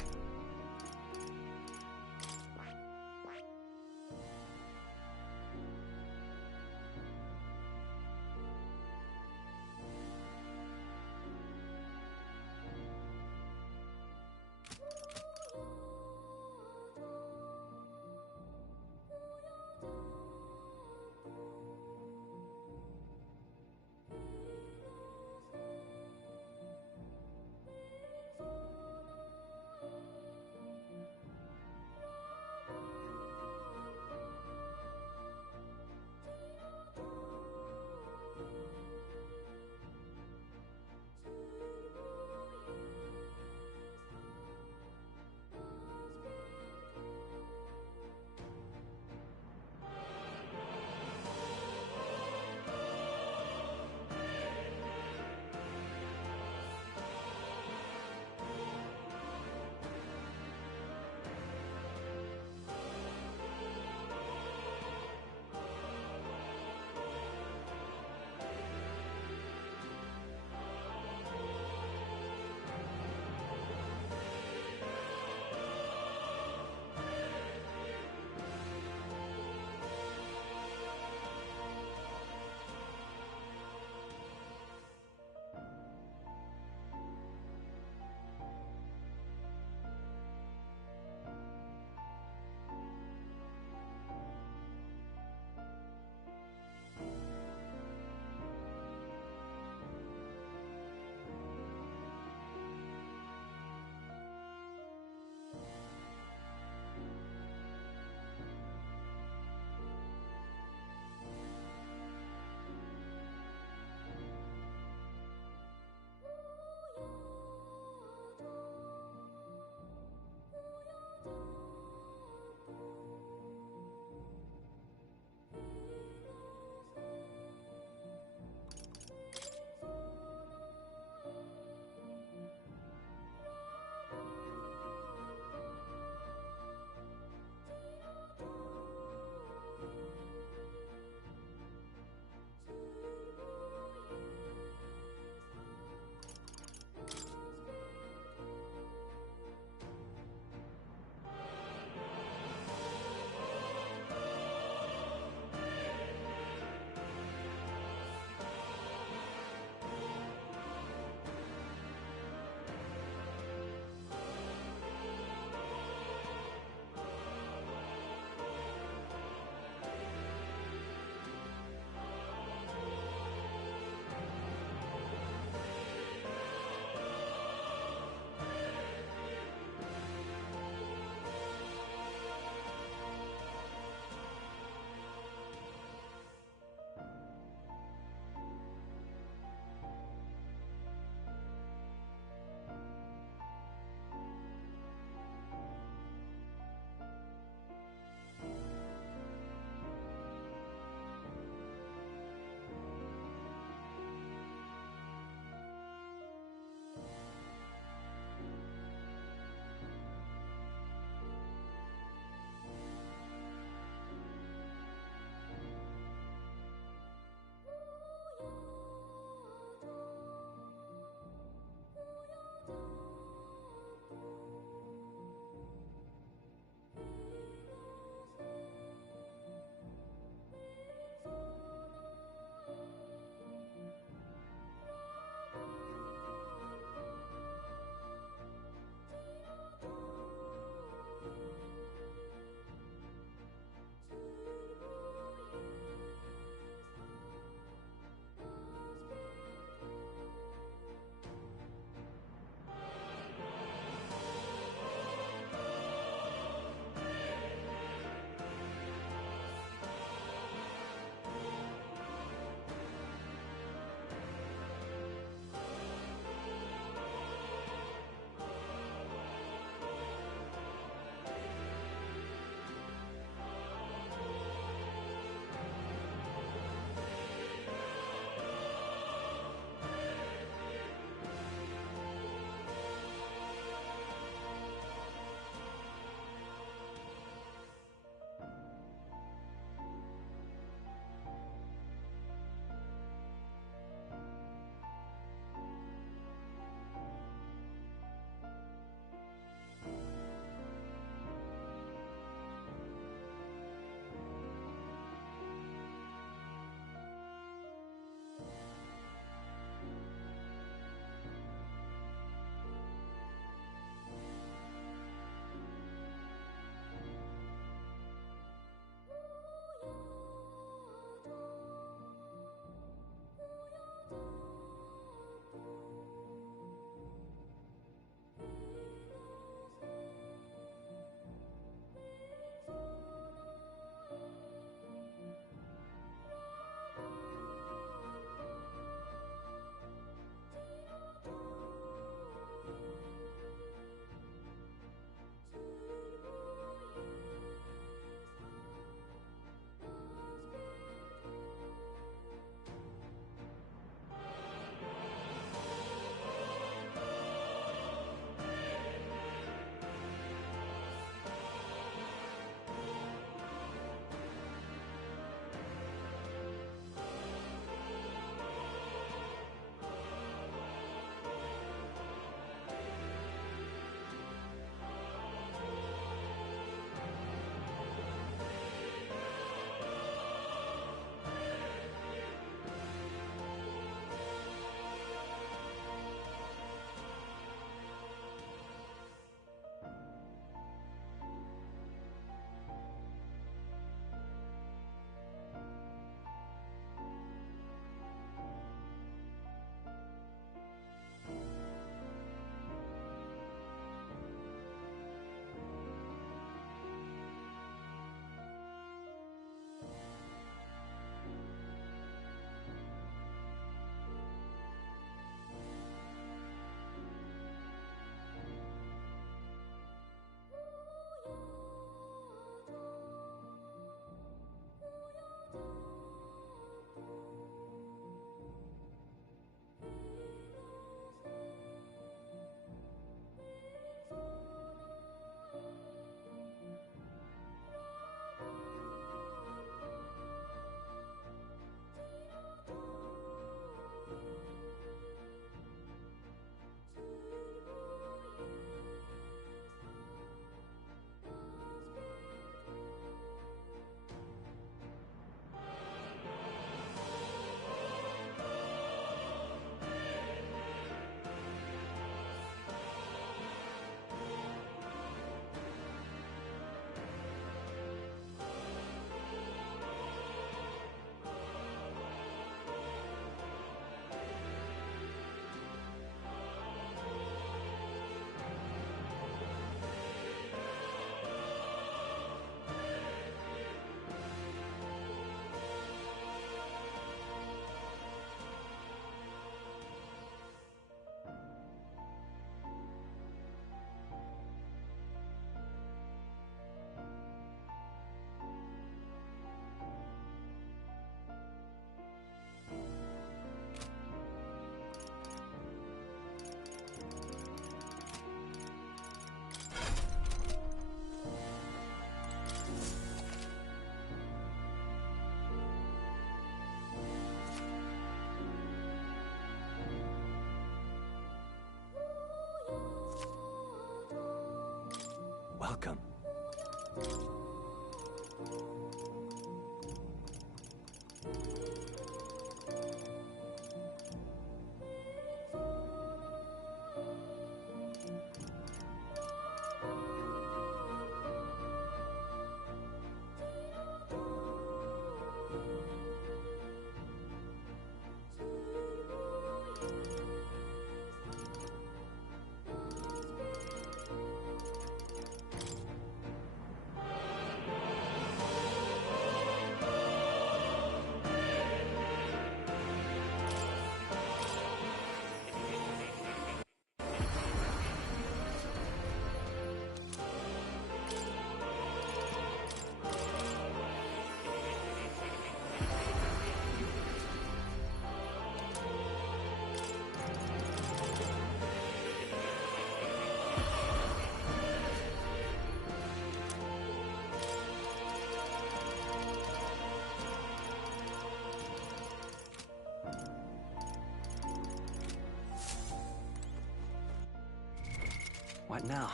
What now?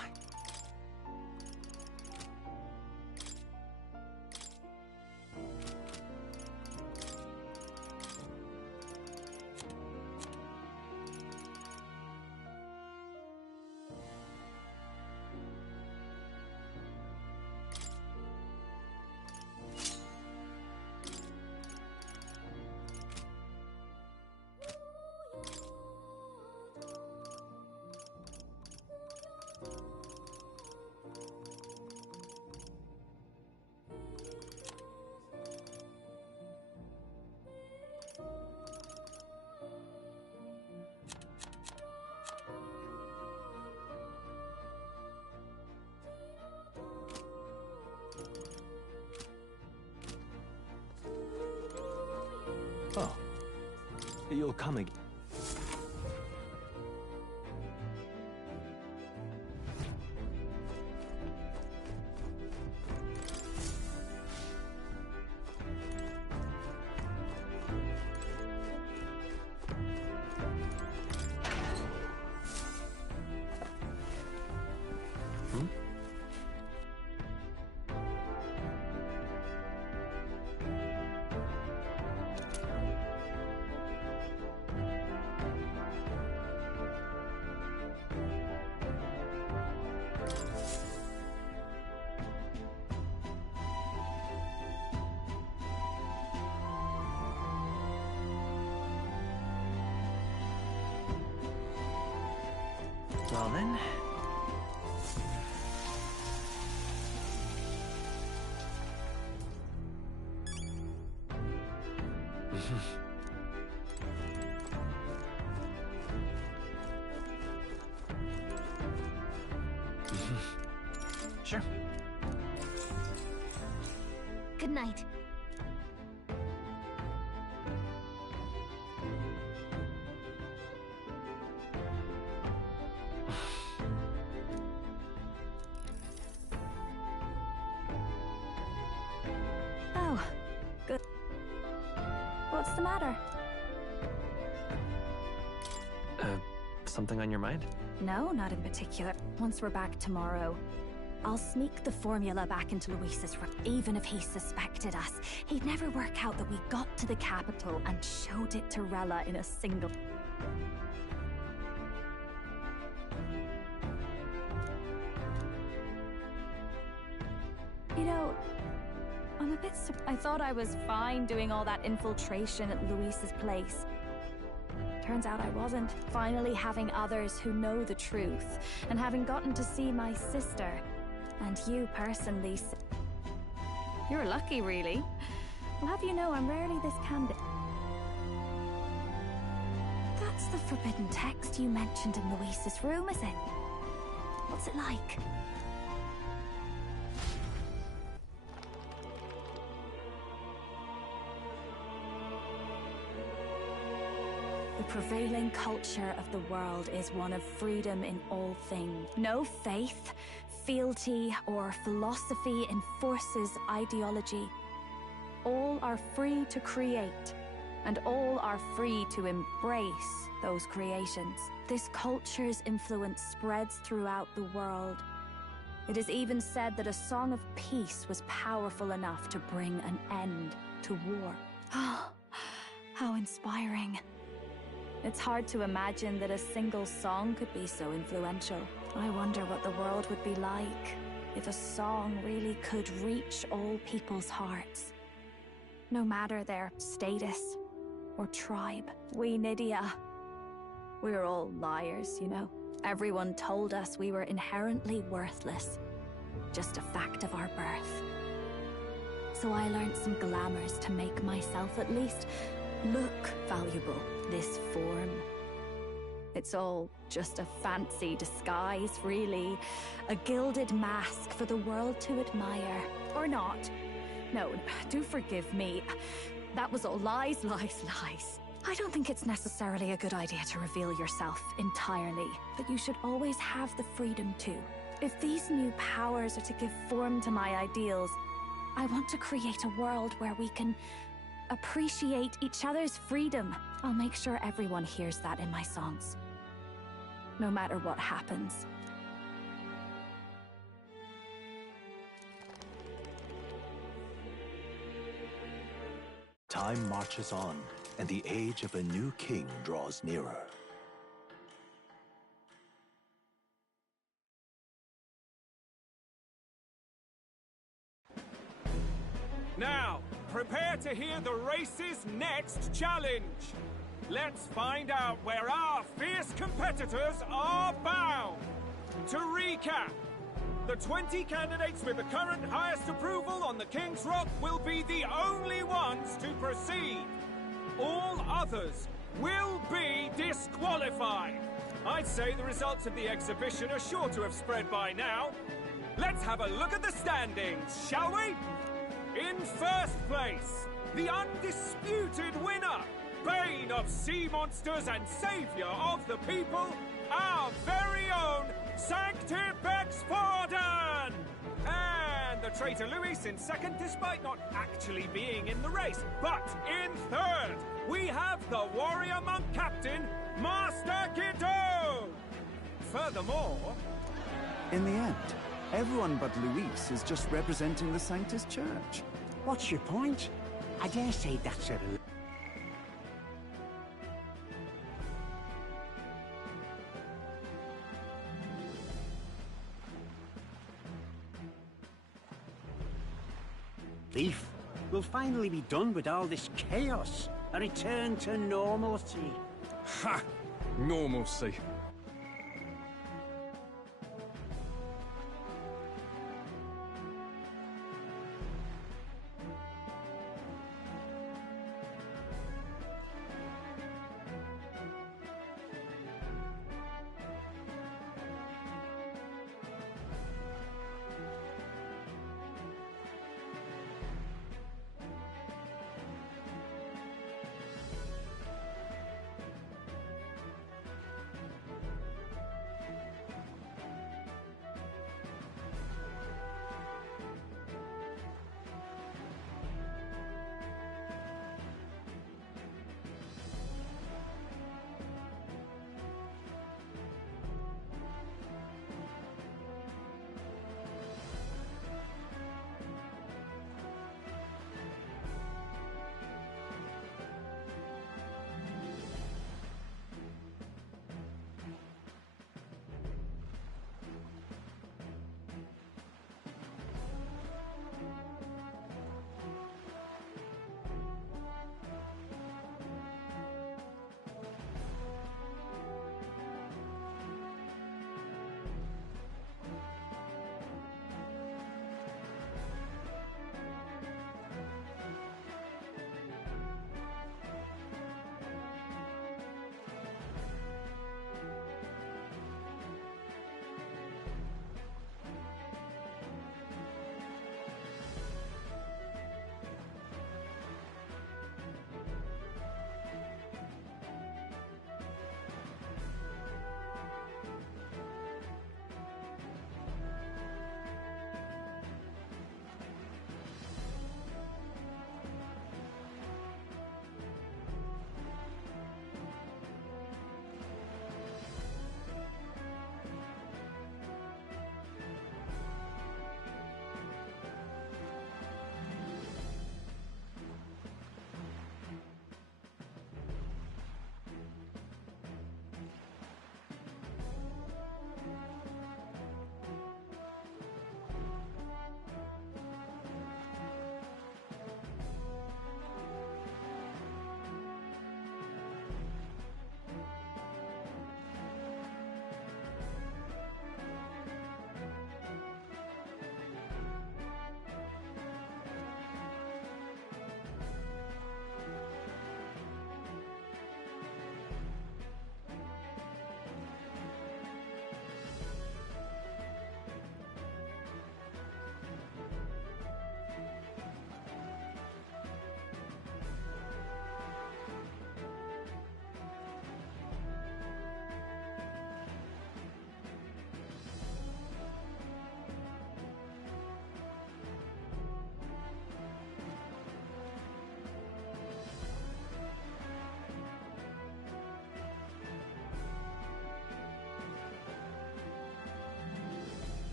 Oh. You'll come again. Well then. Sure. Good night. Oh, good. What's the matter? Something on your mind? No, not in particular. Once we're back tomorrow, I'll sneak the formula back into Luis's room. Even if he suspected us, he'd never work out that we got to the capital and showed it to Rella in a single... You know, I'm a bit I thought I was fine doing all that infiltration at Luis's place. Turns out I wasn't. Finally having others who know the truth, and having gotten to see my sister, and you personally. You're lucky, really. I'll have you know I'm rarely this candid. That's the forbidden text you mentioned in Luis's room, is it? What's it like? The prevailing culture of the world is one of freedom in all things. No faith, fealty, or philosophy enforces ideology. All are free to create, and all are free to embrace those creations. This culture's influence spreads throughout the world. It is even said that a song of peace was powerful enough to bring an end to war. How inspiring. It's hard to imagine that a single song could be so influential. I wonder what the world would be like if a song really could reach all people's hearts. No matter their status or tribe. We Nydia, we're all liars, you know. Everyone told us we were inherently worthless. Just a fact of our birth. So I learned some glamours to make myself at least look valuable. This form. It's all just a fancy disguise, really. A gilded mask for the world to admire. Or not. No, do forgive me. That was all lies, lies, lies. I don't think it's necessarily a good idea to reveal yourself entirely, but you should always have the freedom to. If these new powers are to give form to my ideals, I want to create a world where we can appreciate each other's freedom. I'll make sure everyone hears that in my songs. No matter what happens. Time marches on, and the age of a new king draws nearer. Now, prepare to hear the race's next challenge. Let's find out where our fierce competitors are bound. To recap, the 20 candidates with the current highest approval on the King's Rock will be the only ones to proceed. All others will be disqualified. I'd say the results of the exhibition are sure to have spread by now. Let's have a look at the standings, shall we? In first place, the undisputed winner, bane of sea monsters and savior of the people, our very own Sanctifex Forden! And the traitor Luis in second, despite not actually being in the race. But in third, we have the warrior monk captain, Master Guido! Furthermore... In the end, everyone but Luis is just representing the Sanctus Church. What's your point? I dare say that's a... Thief, we'll finally be done with all this chaos. A return to normalcy. Ha! Normalcy.